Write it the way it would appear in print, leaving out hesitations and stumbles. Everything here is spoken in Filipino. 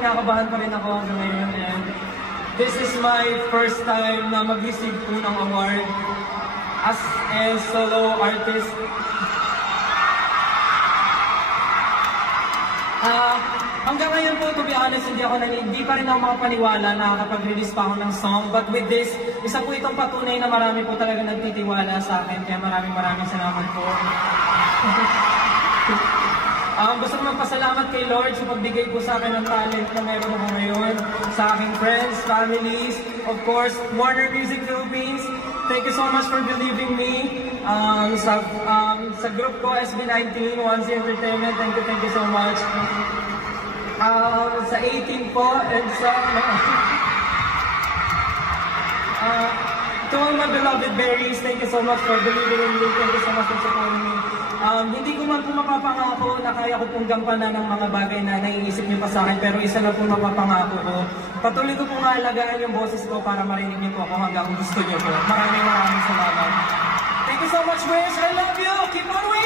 kinakabahan pa rin ako hanggang ngayon. And this is my first time na mag-receive po ng award as a solo artist. Hanggang ngayon po, to be honest, hindi pa rin ako makapaniwala na nakakapag-release pa ako ng song. But with this, isa po itong patunay na marami po talaga nagtitiwala sa akin. Kaya maraming salamat po. Gusto ko magpasalamat kay Lord sa pagbigay po sa akin ng talent na meron ako ngayon. Sa aking friends, families, of course, Warner Music Philippines. Thank you so much for believing me. Sa group ko, SB19, 1C Entertainment, thank you so much. Sa 18 po, and sa... to all my beloved berries, thank you so much for believing in me. Thank you so much for supporting me. Hindi ko man po mapapangako na kaya ko pong gampanan ng mga bagay na naiisip niyo pa sa akin, pero isa na po mapapangako ko. Patuloy ko pong aalagaan yung boses ko para marinig niyo po ako hanggang gusto niyo po. Maraming salamat. Thank you so much, Wish. I love you. Keep on winning.